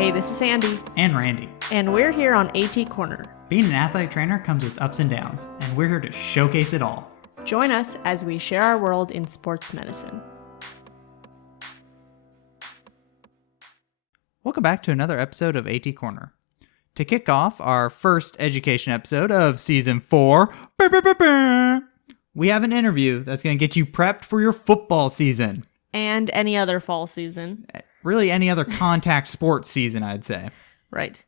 Hey, this is Sandy. And Randy. And we're here on AT Corner. Being an athletic trainer comes with ups and downs, and we're here to showcase it all. Join us as we share our world in sports medicine. Welcome back to another episode of AT Corner. To kick off our first education episode of Season 4, we have an interview that's going to get you prepped for your football season. And any other fall season. Really, any other contact sports season, I'd say. Right.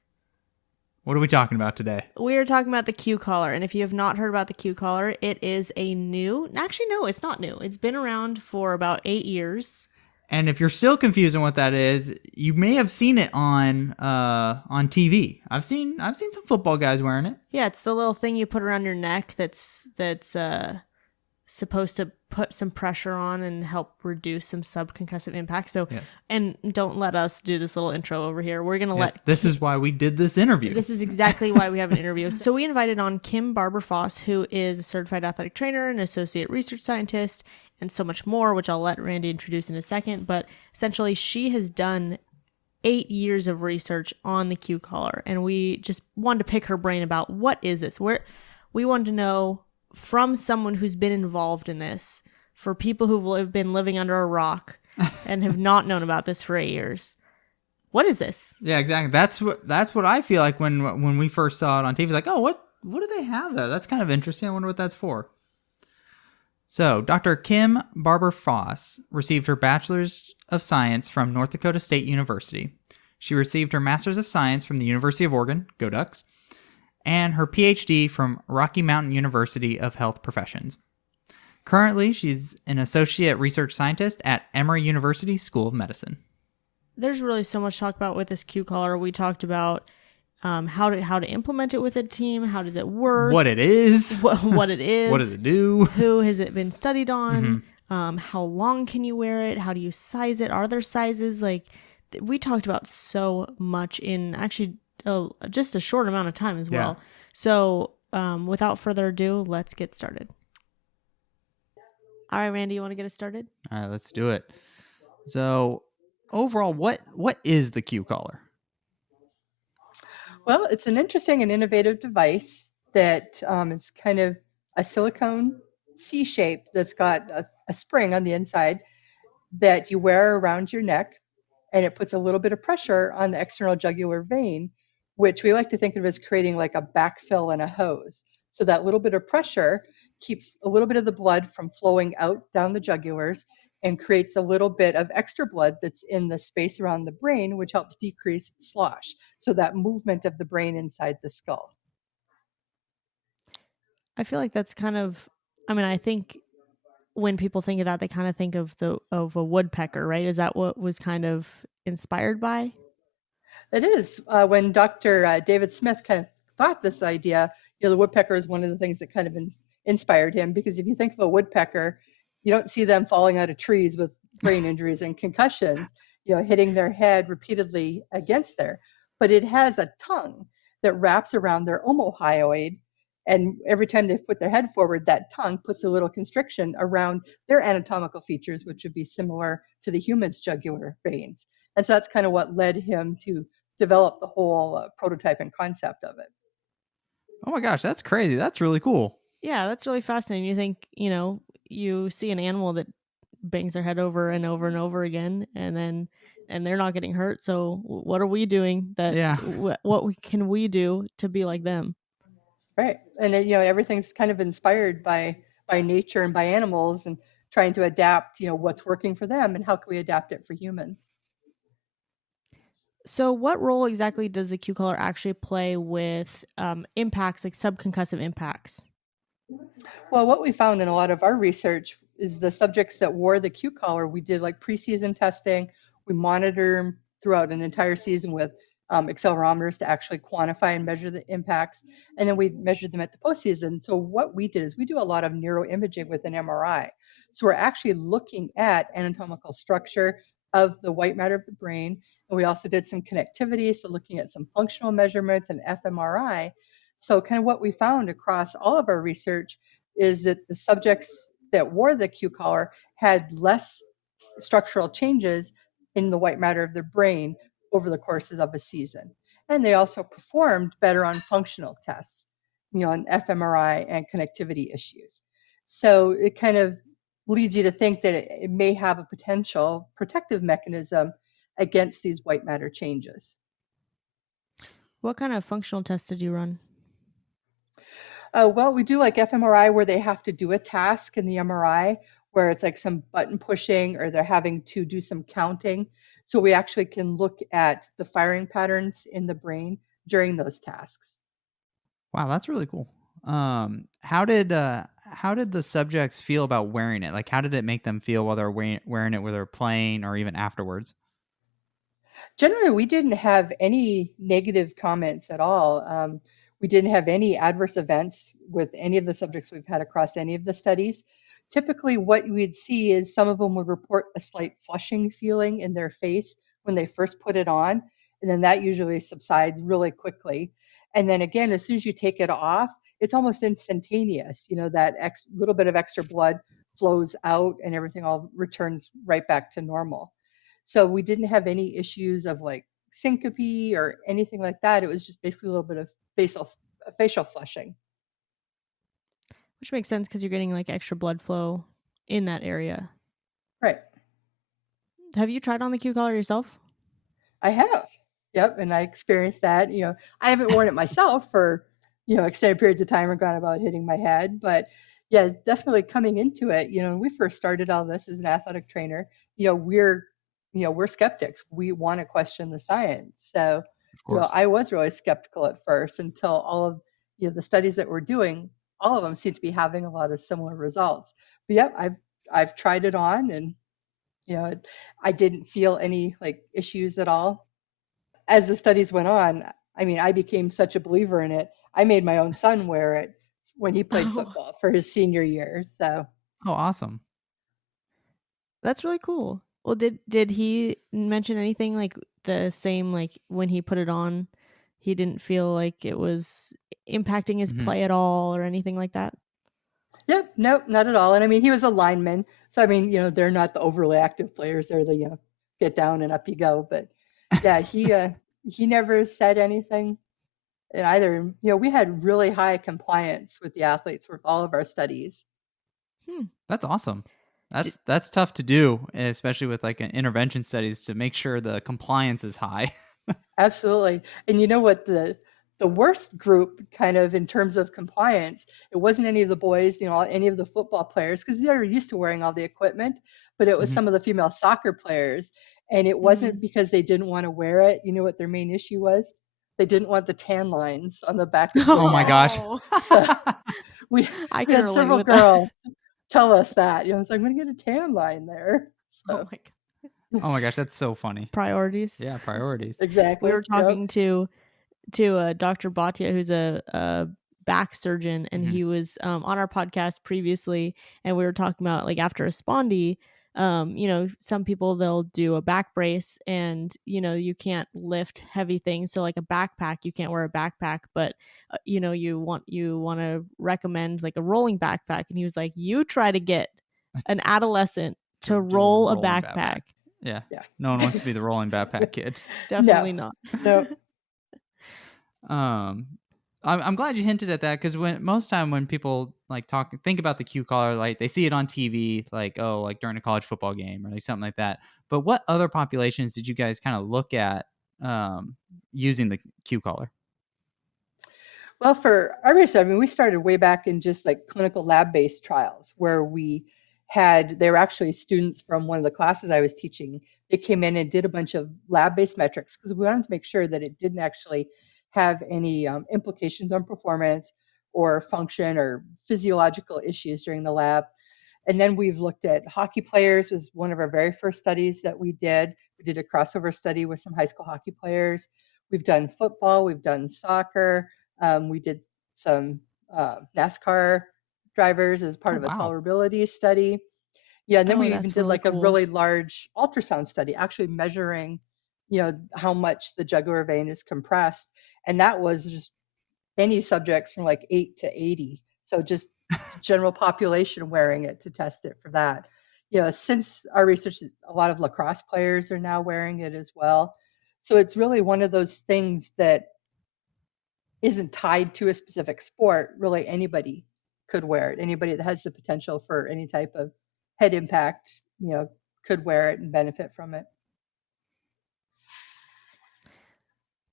What are we talking about today? We are talking about the QCollar, and if you have not heard about the QCollar, it is a new... Actually, no, it's not new. It's been around for about 8 years. And if you're still confused on what that is, you may have seen it on TV. I've seen some football guys wearing it. Yeah, it's the little thing you put around your neck that's supposed to put some pressure on and help reduce some subconcussive impact. So, yes. And don't let us do this little intro over here. We're gonna This is why we did this interview. This is exactly why we have an interview. So we invited on Barber Foss, who is a certified athletic trainer, an associate research scientist, and so much more, which I'll let Randy introduce in a second. But essentially, she has done 8 years of research on the QCollar, and we just wanted to pick her brain about what is this. We wanted to know from someone who's been involved in this, for people who've been living under a rock and have not known about this for 8 years. What is this? Yeah, exactly. That's what I feel like when we first saw it on TV. Like, oh, what do they have there? That's kind of interesting. I wonder what that's for. So, Dr. Kim Barber Foss received her Bachelor's of Science from North Dakota State University. She received her Master's of Science from the University of Oregon, go Ducks, and her PhD from Rocky Mountain University of Health Professions. Currently, she's an associate research scientist at Emory University School of Medicine. There's really so much to talk about with this QCollar. We talked about how to implement it with a team. How does it work? What it is. What it is. What does it do? Who has it been studied on? Mm-hmm. How long can you wear it? How do you size it? Are there sizes? Like, we talked about so much in actually just a short amount of time as well. Yeah. So without further ado, let's get started. All right, Randy, you want to get us started? All right, let's do it. So overall, what is the QCollar? Well, it's an interesting and innovative device that is kind of a silicone C-shape that's got a spring on the inside that you wear around your neck, and it puts a little bit of pressure on the external jugular vein, which we like to think of as creating like a backfill in a hose. So that little bit of pressure keeps a little bit of the blood from flowing out down the jugulars and creates a little bit of extra blood that's in the space around the brain, which helps decrease slosh. So that movement of the brain inside the skull. I feel like that's kind of, I think when people think of that, they kind of think of a woodpecker, right? Is that what was kind of inspired by? It is. When Dr. David Smith kind of thought this idea, the woodpecker is one of the things that kind of inspired him, because if you think of a woodpecker, you don't see them falling out of trees with brain injuries and concussions, hitting their head repeatedly against there. But it has a tongue that wraps around their omohyoid, and every time they put their head forward, that tongue puts a little constriction around their anatomical features, which would be similar to the human's jugular veins. And so that's kind of what led him to develop the whole prototype and concept of it. Oh my gosh, that's crazy. That's really cool. Yeah, that's really fascinating. You think, you see an animal that bangs their head over and over and over again, and they're not getting hurt. So what are we doing what can we do to be like them? Right. And everything's kind of inspired by nature and by animals, and trying to adapt, what's working for them and how can we adapt it for humans. So what role exactly does the QCollar actually play with impacts, like subconcussive impacts? Well, what we found in a lot of our research is the subjects that wore the QCollar, we did like preseason testing. We monitor them throughout an entire season with accelerometers to actually quantify and measure the impacts. And then we measured them at the postseason. So what we did is we do a lot of neuroimaging with an MRI. So we're actually looking at anatomical structure of the white matter of the brain. And we also did some connectivity, so looking at some functional measurements and fMRI. So kind of what we found across all of our research is that the subjects that wore the QCollar had less structural changes in the white matter of the brain over the courses of a season. And they also performed better on functional tests, on fMRI and connectivity issues. So it kind of leads you to think that it may have a potential protective mechanism against these white matter changes. What kind of functional tests did you run? Well, we do like fMRI where they have to do a task in the MRI where it's like some button pushing or they're having to do some counting. So we actually can look at the firing patterns in the brain during those tasks. Wow, that's really cool. How did the subjects feel about wearing it? Like, how did it make them feel while they're wearing it, whether they're playing or even afterwards? Generally, we didn't have any negative comments at all. We didn't have any adverse events with any of the subjects we've had across any of the studies. Typically, what we'd see is some of them would report a slight flushing feeling in their face when they first put it on, and then that usually subsides really quickly. And then again, as soon as you take it off, it's almost instantaneous. That little bit of extra blood flows out and everything all returns right back to normal. So we didn't have any issues of like syncope or anything like that. It was just basically a little bit of facial flushing. Which makes sense because you're getting like extra blood flow in that area. Right. Have you tried on the QCollar yourself? I have. Yep. And I experienced that. I haven't worn it myself for, extended periods of time or gone about hitting my head. But yeah, definitely coming into it, when we first started all this as an athletic trainer, we're skeptics. We want to question the science. So, Of course. I was really skeptical at first until all of, the studies that we're doing, all of them seem to be having a lot of similar results. But yep, I've tried it on and, I didn't feel any like issues at all. As the studies went on, I mean, I became such a believer in it. I made my own son wear it when he played football for his senior year. So, Oh, awesome. That's really cool. Well, did he mention anything like the same, like when he put it on, he didn't feel like it was impacting his play at all or anything like that? yeah, no, not at all. And I mean, he was a lineman. So, I mean, they're not the overly active players. They're the, get down and up you go. But yeah, he never said anything. And either, we had really high compliance with the athletes with all of our studies. That's awesome. That's tough to do, especially with like an intervention studies, to make sure the compliance is high. Absolutely. And you know what the worst group kind of in terms of compliance, it wasn't any of the boys, any of the football players, because they're used to wearing all the equipment, but it was some of the female soccer players. And it wasn't because they didn't want to wear it. You know what their main issue was? They didn't want the tan lines on the back of the Oh my gosh. So we I we can had relate several with that. girls tell us that. It's like, I'm going to get a tan line there. Oh So my god. Oh my gosh, that's so funny. Priorities. Yeah, priorities. exactly. We were Yep. talking to Dr. Bhatia, who's a back surgeon, and he was on our podcast previously, and we were talking about like after a spondy, some people they'll do a back brace, and you can't lift heavy things, so like a backpack, you can't wear a backpack, but you want to recommend like a rolling backpack, and he was like, you try to get an adolescent to do a roll a rolling backpack. Yeah. Yeah. No one wants to be the rolling backpack kid. Definitely not. No. I'm glad you hinted at that, because most time when people like think about the QCollar, like they see it on TV, like like during a college football game or like something like that. But what other populations did you guys kind of look at using the QCollar? Well, for our research, I mean, we started way back in just like clinical lab-based trials where they were actually students from one of the classes I was teaching. They came in and did a bunch of lab-based metrics because we wanted to make sure that it didn't actually have any implications on performance or function or physiological issues during the lab. And then we've looked at hockey players, was one of our very first studies that we did. We did a crossover study with some high school hockey players. We've done football, we've done soccer. We did some NASCAR drivers as part of a tolerability study. Yeah, and then we even did like a really large ultrasound study, actually measuring, how much the jugular vein is compressed. And that was just any subjects from like 8 to 80. So just general population wearing it to test it for that. Since our research, a lot of lacrosse players are now wearing it as well. So it's really one of those things that isn't tied to a specific sport. Really, anybody could wear it. Anybody that has the potential for any type of head impact, could wear it and benefit from it.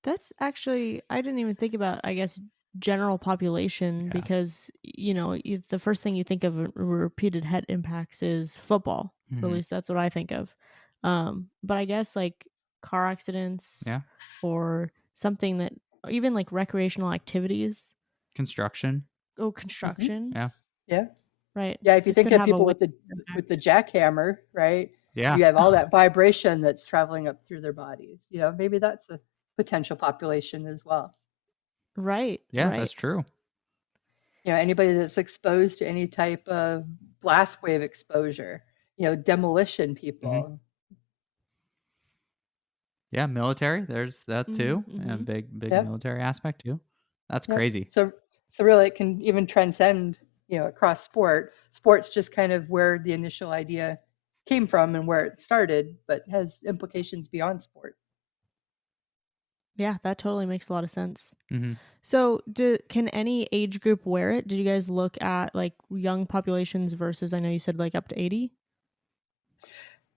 That's actually, I didn't even think about, I guess, general population Yeah. because, the first thing you think of repeated head impacts is football. Or at least that's what I think of. But I guess like car accidents Yeah. or something that, even like recreational activities. Construction. Oh, construction. Yeah. Yeah. Right. Yeah, if you This think could of have a people way with the jackhammer, right? Yeah. You have all that vibration that's traveling up through their bodies. Maybe that's a potential population as well. Right. Yeah, right. that's true. Anybody that's exposed to any type of blast wave exposure, demolition people. Yeah, military. There's that too. Mm-hmm. A big Yep. military aspect too. That's Yep. crazy. So really it can even transcend, across sport. Sport's just kind of where the initial idea came from and where it started, but has implications beyond sport. Yeah, that totally makes a lot of sense. Mm-hmm. So, can any age group wear it? Did you guys look at like young populations versus, I know you said like up to 80?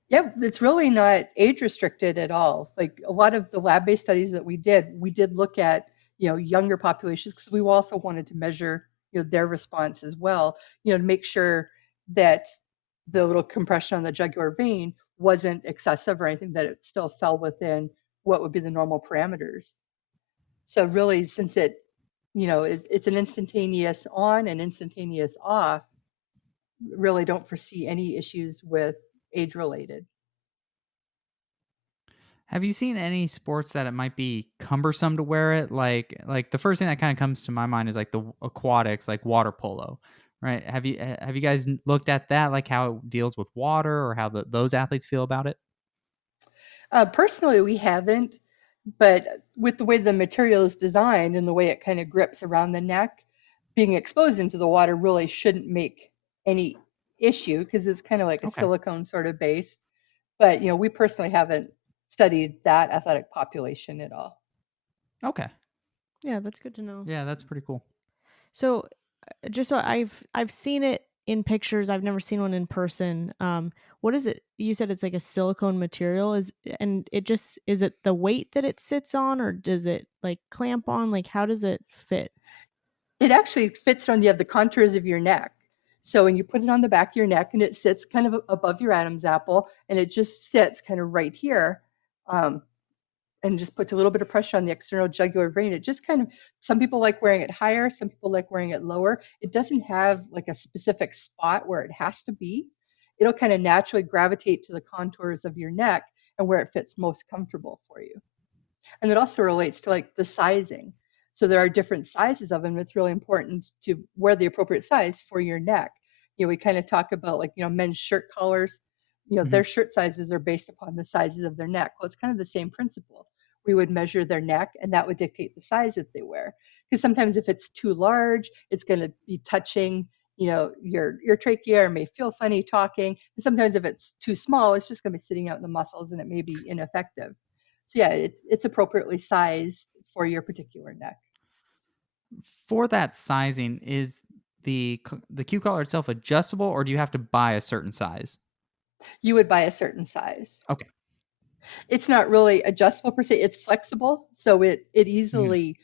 Yeah, it's really not age restricted at all. Like a lot of the lab-based studies that we did look at, younger populations because we also wanted to measure, their response as well, to make sure that the little compression on the jugular vein wasn't excessive or anything, that it still fell within what would be the normal parameters. So really, since it's an instantaneous on and instantaneous off, really don't foresee any issues with age related. Have you seen any sports that it might be cumbersome to wear it? Like the first thing that kind of comes to my mind is like the aquatics, like water polo, right? Have you guys looked at that, like how it deals with water or how those athletes feel about it? Personally, we haven't, but with the way the material is designed and the way it kind of grips around the neck, being exposed into the water really shouldn't make any issue because it's kind of like a Okay. silicone sort of base. But we personally haven't studied that athletic population at all. Okay. Yeah, that's good to know. Yeah, that's pretty cool. So, just so I've seen it in pictures, I've never seen one in person. What is it? You said it's like a silicone material. Is it the weight that it sits on, or does it like clamp on? Like, how does it fit? It actually fits on the contours of your neck. So when you put it on the back of your neck and it sits kind of above your Adam's apple and it just sits kind of right here, and just puts a little bit of pressure on the external jugular vein. It just kind of, some people like wearing it higher, some people like wearing it lower. It doesn't have like a specific spot where it has to be. It'll kind of naturally gravitate to the contours of your neck and where it fits most comfortable for you. And it also relates to like the sizing. So there are different sizes of them. It's really important to wear the appropriate size for your neck. We kind of talk about like, men's shirt collars, their shirt sizes are based upon the sizes of their neck. Well, it's kind of the same principle. We would measure their neck and that would dictate the size that they wear. Because sometimes if it's too large, it's going to be touching, your trachea or may feel funny talking. And sometimes if it's too small, it's just going to be sitting out in the muscles and it may be ineffective. So yeah, it's appropriately sized for your particular neck. For that sizing, is the QCollar itself adjustable, or do you have to buy a certain size? You would buy a certain size. Okay. It's not really adjustable per se. It's flexible, so it easily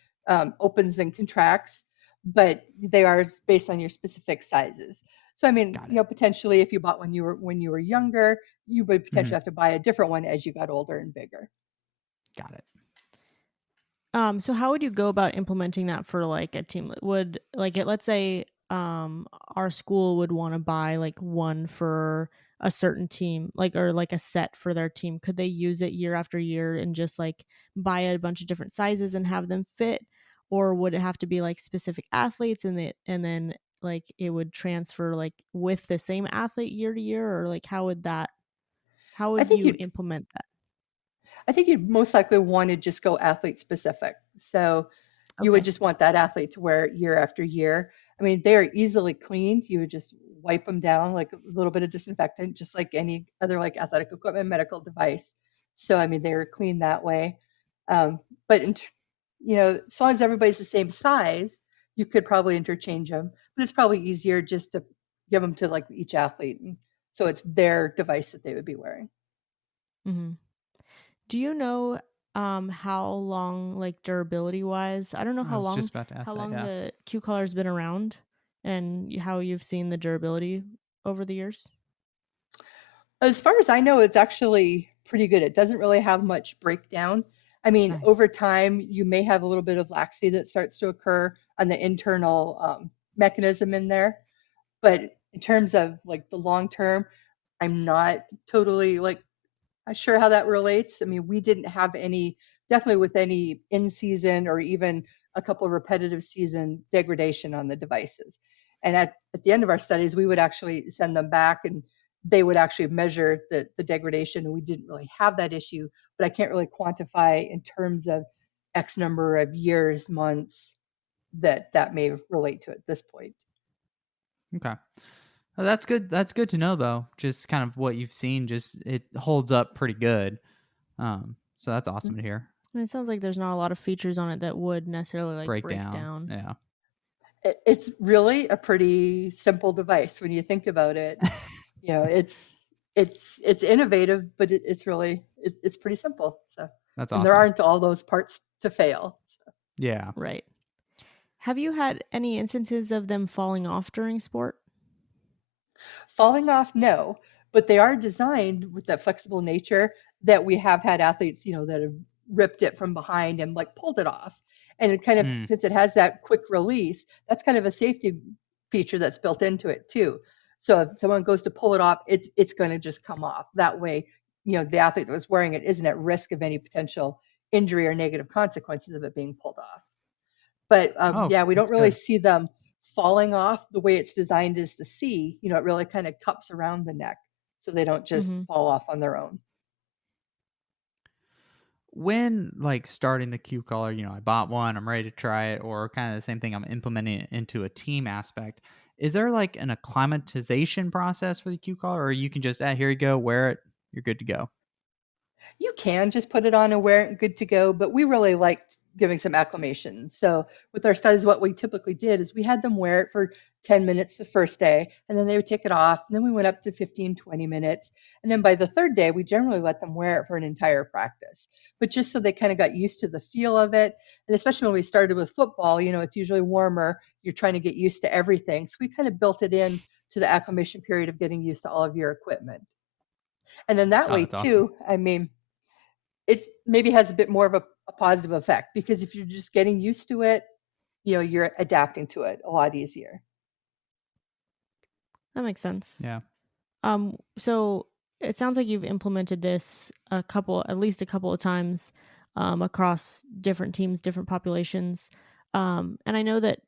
opens and contracts, but they are based on your specific sizes. So I mean, potentially if you bought when you were younger, you would potentially have to buy a different one as you got older and bigger. Got it. So how would you go about implementing that for like a team? Would like it, let's say our school would want to buy like one for a certain team, like, or like a set for their team. Could they use it year after year and just like buy a bunch of different sizes and have them fit? Or would it have to be like specific athletes and then like it would transfer like with the same athlete year to year? Or like how would you implement that? I think you'd most likely want to just go athlete specific. So you would just want that athlete to wear it year after year. I mean, they are easily cleaned. You would just wipe them down, like a little bit of disinfectant, just like any other like athletic equipment, medical device. So, I mean, they're clean that way. But as long as everybody's the same size, you could probably interchange them. But it's probably easier just to give them to like each athlete, and so it's their device that they would be wearing. Hmm. Do you know how long, like durability wise? I don't know I how was long just about to ask how that. long Yeah. the QCollar has been around and how you've seen the durability over the years. As far as I know, it's actually pretty good. It doesn't really have much breakdown. I mean, Nice. over time, you may have a little bit of laxity that starts to occur on the internal mechanism in there. But in terms of like the long term, I'm not totally like sure how that relates. I mean, we didn't have any, definitely with any in season or even a couple of repetitive season degradation on the devices. And at the end of our studies, we would actually send them back and they would actually measure the degradation. And we didn't really have that issue, but I can't really quantify in terms of X number of years, months that may relate to at this point. Okay. Well, that's good. That's good to know, though. Just kind of what you've seen, just it holds up pretty good. So that's awesome to hear. I mean, it sounds like there's not a lot of features on it that would necessarily like break Breakdown. down. Yeah. It's really a pretty simple device when you think about it. It's innovative, but it's really it's pretty simple. So, That's and there awesome. aren't all those parts to fail. So, Yeah. Right. Have you had any instances of them falling off during sport? falling off, no, but they are designed with that flexible nature that we have had athletes, that have ripped it from behind and like pulled it off. And it kind of, Mm. since it has that quick release, that's kind of a safety feature that's built into it too. So if someone goes to pull it off, it's going to just come off. That way, the athlete that was wearing it isn't at risk of any potential injury or negative consequences of it being pulled off. But Oh, yeah, we don't that's really good. see them falling off. The way it's designed is to see, it really kind of cups around the neck so they don't just Mm-hmm. fall off on their own. When like starting the Q collar, I bought one, I'm ready to try it, or kind of the same thing, I'm implementing it into a team aspect. Is there like an acclimatization process for the Q collar, or you can just, here you go, wear it, you're good to go? You can just put it on and wear it good to go, but we really liked giving some acclimation. So with our studies, what we typically did is we had them wear it for 10 minutes the first day, and then they would take it off. And then we went up to 15, 20 minutes. And then by the third day, we generally let them wear it for an entire practice. But just so they kind of got used to the feel of it. And especially when we started with football, it's usually warmer. You're trying to get used to everything. So we kind of built it in to the acclimation period of getting used to all of your equipment. And then that Oh, way that's awesome. too, I mean, it maybe has a bit more of a positive effect because if you're just getting used to it, you're adapting to it a lot easier. That makes sense. Yeah. So it sounds like you've implemented this at least a couple of times, across different teams, different populations. And I know that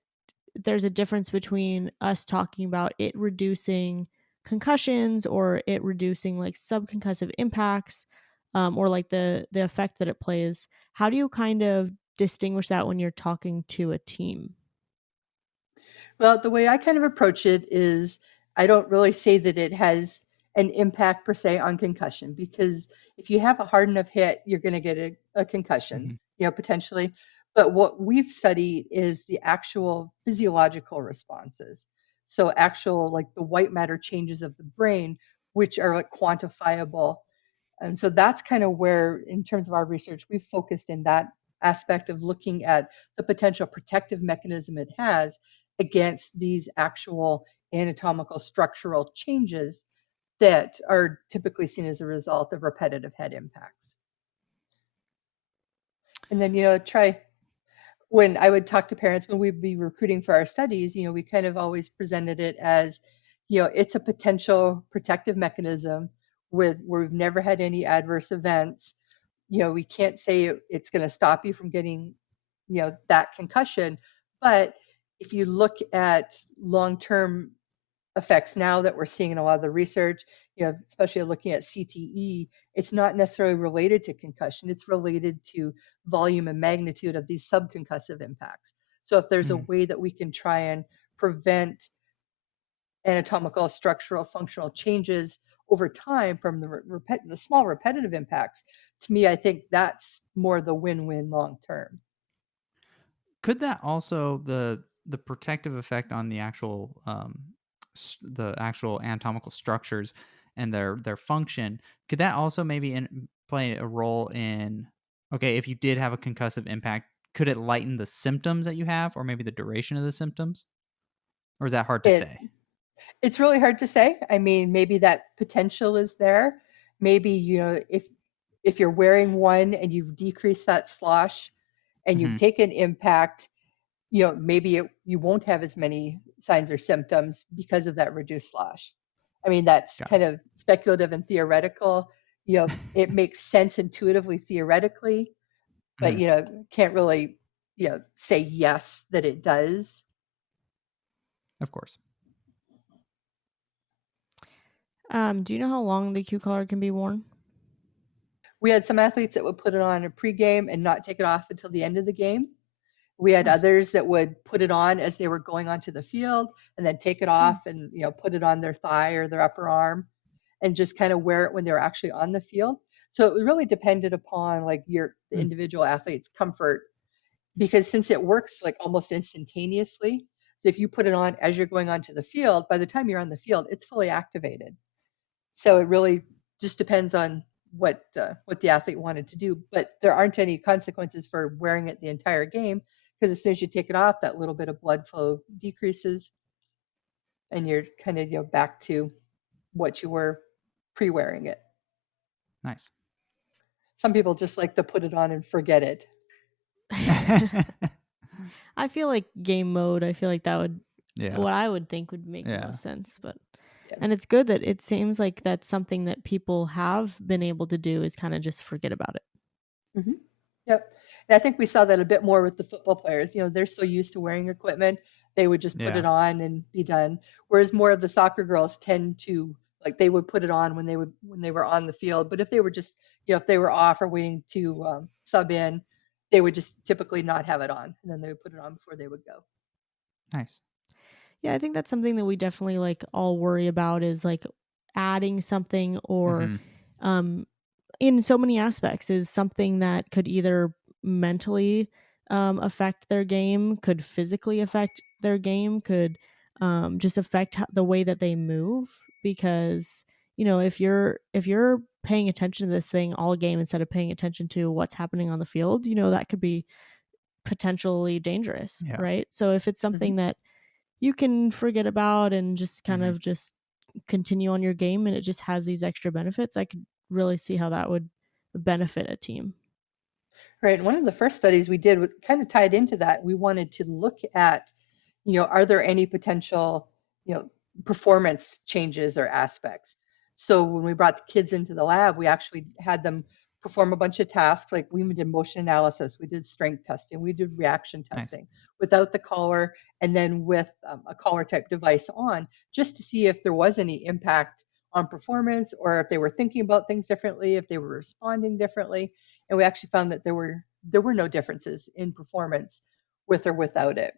there's a difference between us talking about it reducing concussions or it reducing like subconcussive impacts, or like the effect that it plays. How do you kind of distinguish that when you're talking to a team? Well, the way I kind of approach it is I don't really say that it has an impact per se on concussion because if you have a hard enough hit, you're going to get a concussion, Hmm. potentially. But what we've studied is the actual physiological responses. So, actual like the white matter changes of the brain, which are like quantifiable. And so that's kind of where, in terms of our research, we've focused in that aspect of looking at the potential protective mechanism it has against these actual anatomical structural changes that are typically seen as a result of repetitive head impacts. And then, try when I would talk to parents when we'd be recruiting for our studies, we kind of always presented it as, it's a potential protective mechanism with where we've never had any adverse events. We can't say it's going to stop you from getting, that concussion, but if you look at long-term effects now that we're seeing in a lot of the research, especially looking at CTE, it's not necessarily related to concussion. It's related to volume and magnitude of these subconcussive impacts. So if there's a Mm. way that we can try and prevent anatomical, structural, functional changes over time from the small repetitive impacts, to me, I think that's more the win-win long term. Could that also the protective effect on the actual anatomical structures and their function, could that also maybe play a role in, okay, if you did have a concussive impact, could it lighten the symptoms that you have, or maybe the duration of the symptoms, or is that hard to say? It's really hard to say. I mean, maybe that potential is there. Maybe, if you're wearing one and you've decreased that slosh and you take an impact, maybe you won't have as many signs or symptoms because of that reduced slosh. I mean, that's kind of speculative and theoretical. It makes sense intuitively, theoretically, but, can't really, say yes that it does. Of course. Do you know how long the QCollar can be worn? We had some athletes that would put it on a pregame and not take it off until the end of the game. We had others that would put it on as they were going onto the field and then take it off and, put it on their thigh or their upper arm and just kind of wear it when they were actually on the field. So it really depended upon like the individual athlete's comfort, because since it works like almost instantaneously, so if you put it on as you're going onto the field, by the time you're on the field, it's fully activated. So it really just depends on what the athlete wanted to do, but there aren't any consequences for wearing it the entire game, because as soon as you take it off, that little bit of blood flow decreases and you're kind of back to what you were pre-wearing it. Nice. Some people just like to put it on and forget it. I feel like game mode, I feel like that would, what I would think would make the most sense, but and it's good that it seems like that's something that people have been able to do, is kind of just forget about it. Mm-hmm. Yep. And I think we saw that a bit more with the football players. They're so used to wearing equipment, they would just put it on and be done. Whereas more of the soccer girls tend to, like, they would put it on when they were on the field. But if they were just, if they were off or waiting to sub in, they would just typically not have it on, and then they would put it on before they would go. Nice. Yeah, I think that's something that we definitely like all worry about, is like adding something or in so many aspects, is something that could either mentally affect their game, could physically affect their game, could just affect the way that they move. Because if you're paying attention to this thing all game instead of paying attention to what's happening on the field, that could be potentially dangerous, right? So if it's something that you can forget about and just kind of just continue on your game, and it just has these extra benefits, I could really see how that would benefit a team. Right. And one of the first studies we did kind of tied into that. We wanted to look at, are there any potential, performance changes or aspects? So when we brought the kids into the lab, we actually had them perform a bunch of tasks. Like we did motion analysis, we did strength testing, we did reaction testing without the collar, and then with a collar type device on, just to see if there was any impact on performance, or if they were thinking about things differently, if they were responding differently. And we actually found that there were no differences in performance with or without it.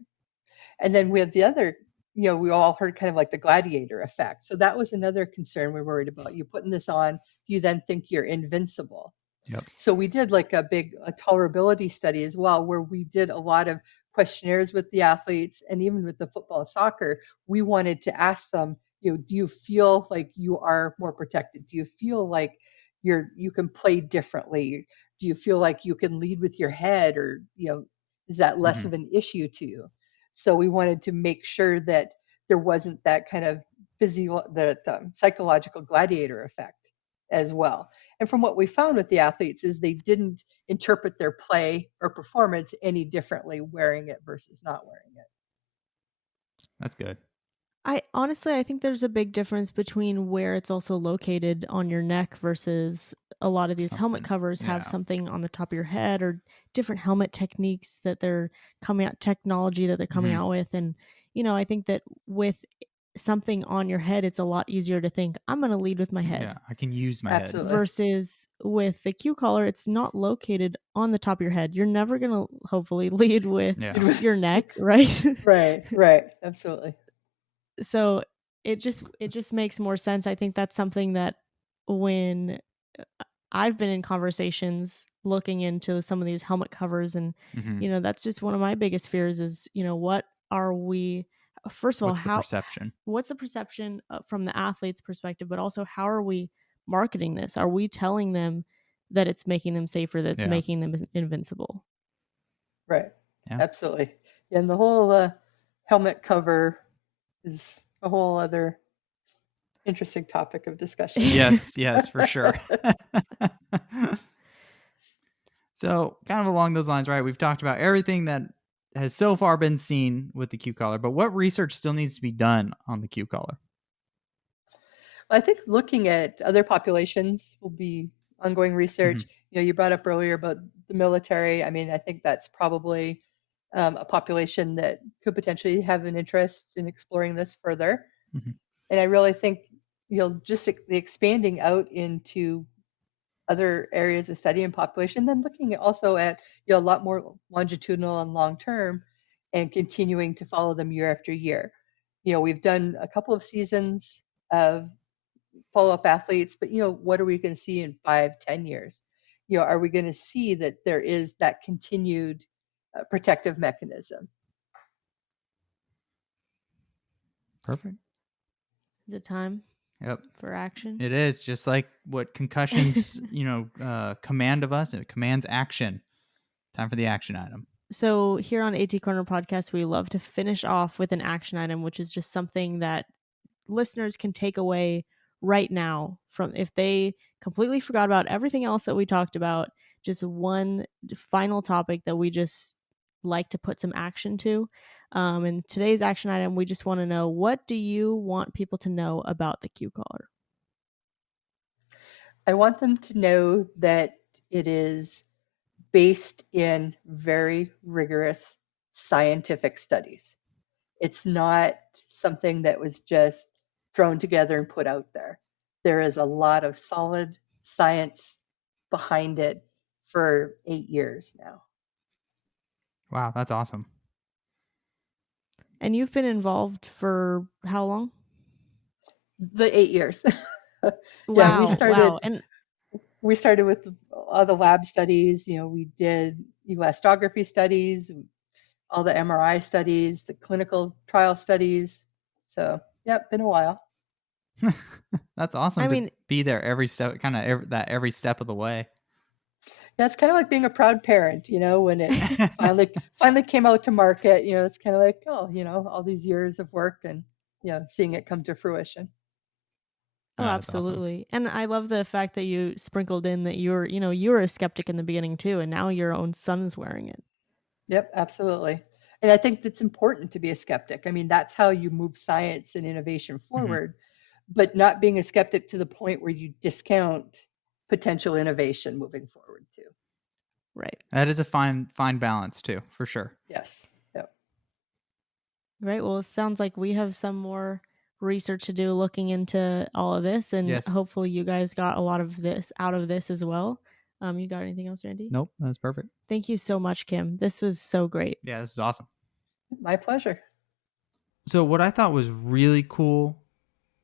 And then we have the other, we all heard kind of like the gladiator effect. So that was another concern we're worried about. You putting this on, do you then think you're invincible? Yep. So we did like a tolerability study as well, where we did a lot of questionnaires with the athletes, and even with the football and soccer, we wanted to ask them, do you feel like you are more protected? Do you feel like you can play differently? Do you feel like you can lead with your head, or is that less of an issue to you? So we wanted to make sure that there wasn't that kind of psychological gladiator effect as well. And from what we found with the athletes is they didn't interpret their play or performance any differently wearing it versus not wearing it. That's good. I think there's a big difference between where it's also located on your neck versus a lot of these helmet covers have something on the top of your head, or different helmet techniques that they're coming out, technology that they're coming out with. And, I think that with something on your head, it's a lot easier to think, I'm going to lead with my head. Yeah, I can use my head. Versus with the QCollar, it's not located on the top of your head. You're never going to hopefully lead with your neck, right? Right. Absolutely. So it just makes more sense. I think that's something that when I've been in conversations looking into some of these helmet covers, and Mhm. that's just one of my biggest fears is, what are we, first of all, What's the perception? what's the perception from the athlete's perspective, but also how are we marketing this? Are we telling them that it's making them safer, that it's Yeah. making them invincible? Right. Yeah. Absolutely. Yeah, and the whole helmet cover is a whole other interesting topic of discussion. Yes, for sure. So, kind of along those lines, right? We've talked about everything that has so far been seen with the QCollar, but what research still needs to be done on the QCollar? I think looking at other populations will be ongoing research. Mhm. You brought up earlier about the military. I mean, I think that's probably a population that could potentially have an interest in exploring this further. Mhm. And I really think, just the expanding out into other areas of study and population, then looking also at, a lot more longitudinal and long term and continuing to follow them year after year. We've done a couple of seasons of follow-up athletes, but what are we going to see in 5, 10 years? Are we going to see that there is that continued protective mechanism? Perfect. Is it time Yep. for action? It is just like what concussions, command of us. It commands action. Time for the action item. So here on AT Corner Podcast, we love to finish off with an action item, which is just something that listeners can take away right now from, if they completely forgot about everything else that we talked about, just one final topic that we just like to put some action to. And today's action item, we just want to know, what do you want people to know about the QCollar? I want them to know that it is based in very rigorous scientific studies. It's not something that was just thrown together and put out there. There is a lot of solid science behind it for 8 years now. Wow, that's awesome. And you've been involved for how long? The 8 years. Yeah, Wow, wow. And we started with all the lab studies. We did elastography studies, all the MRI studies, the clinical trial studies. So, yep, been a while. That's awesome I to mean, be there every step, kind of every step of the way. Yeah, it's kind of like being a proud parent, when it finally came out to market. It's kind of like, oh, all these years of work and seeing it come to fruition. oh, That's awesome. absolutely. And I love the fact that you sprinkled in that you were a skeptic in the beginning too, and now your own son is wearing it. Yep, absolutely. And I think it's important to be a skeptic. I mean, that's how you move science and innovation forward, but not being a skeptic to the point where you discount potential innovation moving forward too. Right. That is a fine balance too, for sure. Yes. Yep. Right. Well, it sounds like we have some more research to do looking into all of this, and Yes. hopefully you guys got a lot of this out of this as well. You got anything else, Randy? Nope, that's perfect. Thank you so much, Kim. This was so great. Yeah, this is awesome. My pleasure. So what I thought was really cool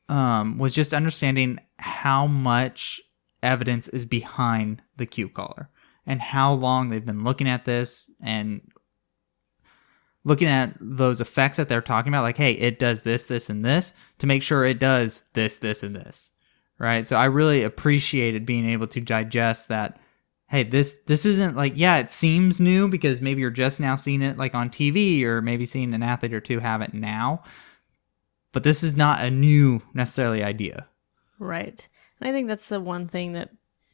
was just understanding how much evidence is behind the QCollar and how long they've been looking at this and looking at those effects that they're talking about, like, hey, it does this, this, and this, to make sure it does this, this, and this, right? So I really appreciated being able to digest that, hey, this isn't like, yeah, it seems new because maybe you're just now seeing it like on TV or maybe seeing an athlete or two have it now, but this is not a new necessarily idea. Right. And I think that's the one thing that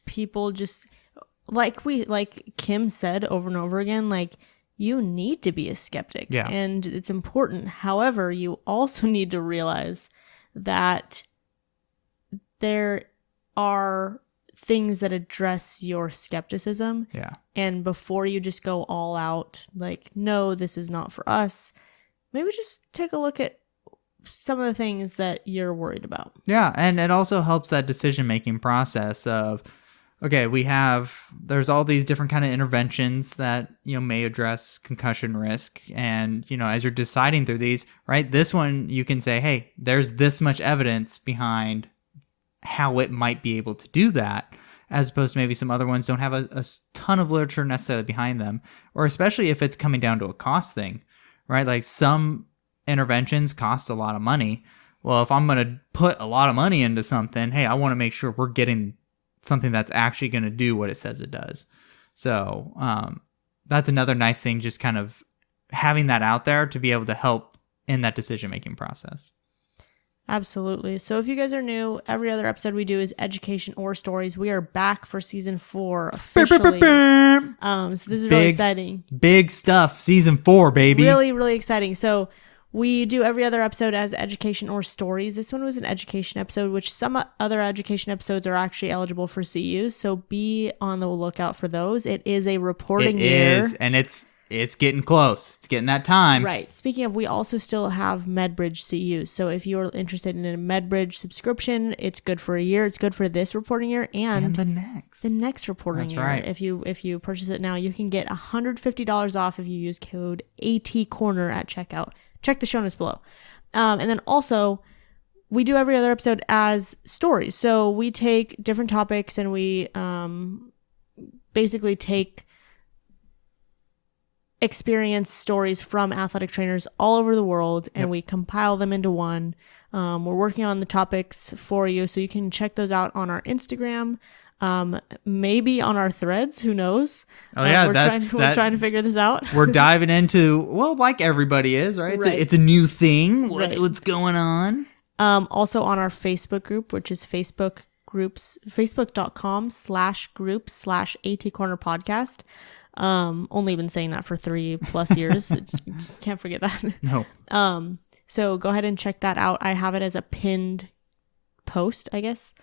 people just, like Kim said over and over again, like, you need to be a skeptic. Yeah. And it's important. However, you also need to realize that there are things that address your skepticism. Yeah. And before you just go all out, like, no, this is not for us, maybe just take a look at some of the things that you're worried about. Yeah. And it also helps that decision-making process of, okay, there's all these different kind of interventions that, may address concussion risk. And, as you're deciding through these, right, this one, you can say, hey, there's this much evidence behind how it might be able to do that, as opposed to maybe some other ones don't have a ton of literature necessarily behind them, or especially if it's coming down to a cost thing, right? Like some interventions cost a lot of money. Well, if I'm going to put a lot of money into something, hey, I want to make sure we're getting something that's actually going to do what it says it does. So that's another nice thing, just kind of having that out there to be able to help in that decision-making process. Absolutely. So if you guys are new, every other episode we do is education or stories. We are back for season 4 officially. So this is really exciting. Big stuff. Season 4, baby. Really, really exciting. So we do every other episode as education or stories. This one was an education episode, which some other education episodes are actually eligible for CEUs. So be on the lookout for those. It is a reporting year. It is, and it's getting close. It's getting that time. Right. Speaking of, we also still have MedBridge CEUs. So if you're interested in a MedBridge subscription, it's good for a year. It's good for this reporting year and the next reporting year. Right. If you purchase it now, you can get $150 off if you use code ATCorner at checkout. Check the show notes below. And then also, we do every other episode as stories. So we take different topics and we basically take experience stories from athletic trainers all over the world, and we compile them into one. We're working on the topics for you, so you can check those out on our Instagram, maybe on our threads. Who knows? Oh yeah, we're trying to figure this out. We're diving into, well, like everybody is, right? It's a new thing. What's going on? Also on our Facebook group, which is facebook.com/groups/ATcornerPodcast. Only been saying that for 3+ years. Can't forget that. No. So go ahead and check that out. I have it as a pinned post, I guess,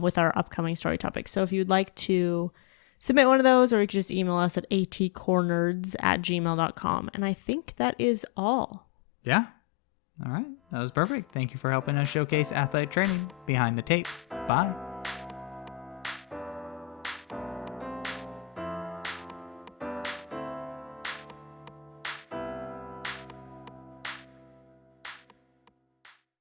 with our upcoming story topics. So if you'd like to submit one of those, or you can just email us at atcornerds@gmail.com. And I think that is all. Yeah. All right. That was perfect. Thank you for helping us showcase athletic training behind the tape. Bye.